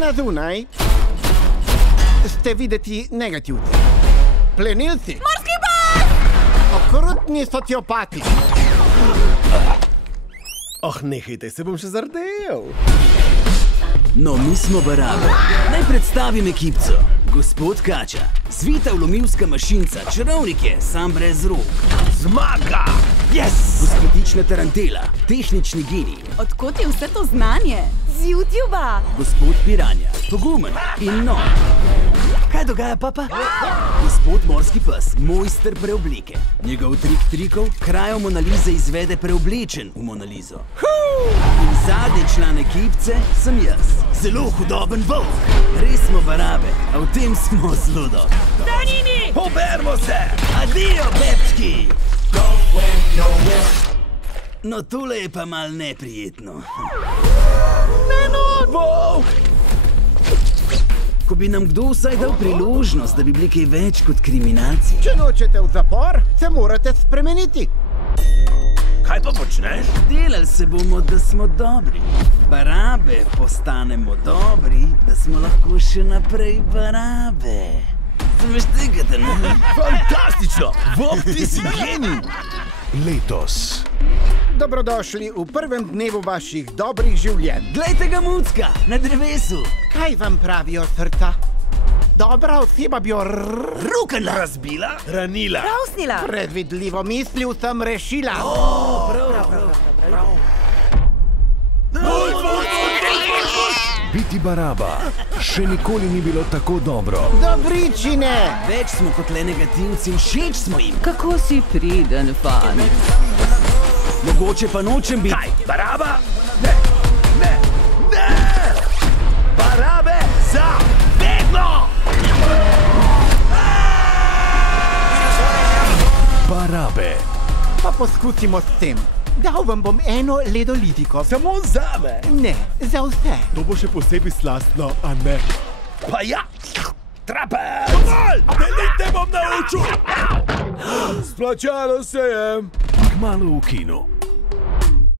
Na zunaj ste videti negativni. Plenilci. Morski pas! Okrutni sociopati. Oh, nehajte, se bom še zardel. No, mi smo Barabe. Naj predstavim ekipco. Gospod Kača, zvita vlomilska mašinca, čarovnik je, sam brez rok. Zmaga! Yes! Gospodična tarantela, tehnični genij. Odkot je vse to znanje? Z YouTuba! Gospod Piranja, pogumen in nov. Kaj dogaja, papa? Gospod Morski pes, mojster preoblike. Njegov trik trikov krajo Monalize izvede preoblečen v Monalizo. In zadnji član ekipce sem jaz. Zelo hudoben volk. Res smo Barabe, a v tem smo zelo dobri. Danini! Pobermo se! Adijo, bebčki! No, tole je pa mal neprijetno. Volk! Ko bi nam kdo vsaj dal priložnost, da bi bili kaj več kot kriminalci. Če nočete v zapor, se morate spremeniti. Kaj pa počneš? Delali se bomo, da smo dobri. Barabe postanemo dobri, da smo lahko še naprej Barabe. Se me štekate, ne? Fantastično! Volk, ti si genij! Letos. Dobrodošli v prvem dnevu vaših dobrih življenj. Glejte ga, mucka, na drevesu. Kaj vam pravijo srca? Dobra oseba bi jo Rukala. Razbila? Ranila? Prausnila! predvidljivo mislil sem rešila. Biti Baraba še nikoli ni bilo tako dobro. Dobričine! Več smo kot le negativci in všeč smo jim. Kako si priden, fan. Mogoče pa nočem biti. Kaj, Baraba? Ne, ne, ne! Barabe za vedno! Barabe. Pa poskusimo s tem. Dal vam bom eno ledolitiko. Samo zame! Ne, za vse. To bo še posebej slastno, a ne? Pa ja! Trapez! Dovolj! Delite bom naučil! Splačalo se je! Kmalu v kinu.